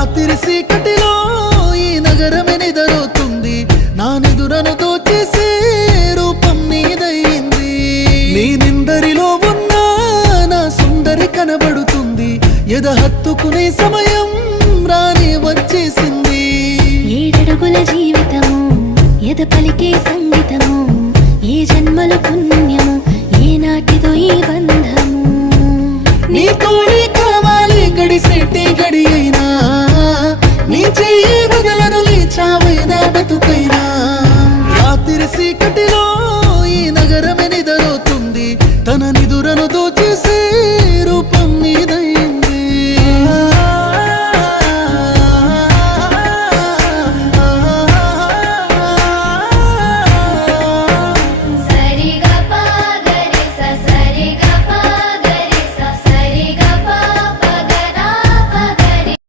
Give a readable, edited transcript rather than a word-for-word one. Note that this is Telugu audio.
రాత్రి చీకటిలో ఈ నగరమే నిద్రపోతుంది, నా నిదురను దోచేసే రూపం నీదయింది. నీ నిందరిలో ఉన్న నా సుందరి కనబడుతుంది, ఎద హత్తుకునే సమయం రాని వచ్చేసింది. ఏడడుగుల జీవితము ఎద పలికే సంగీతము, ఏ జన్మల పుణ్యము ఏనాటిదో ఈ బంధము. నీ తోడే కావాలి గడిసేటి గడి అయినా, నీ చెయ్యి వదలను చావైనా బతుకైనా. రాత్రి చీకటి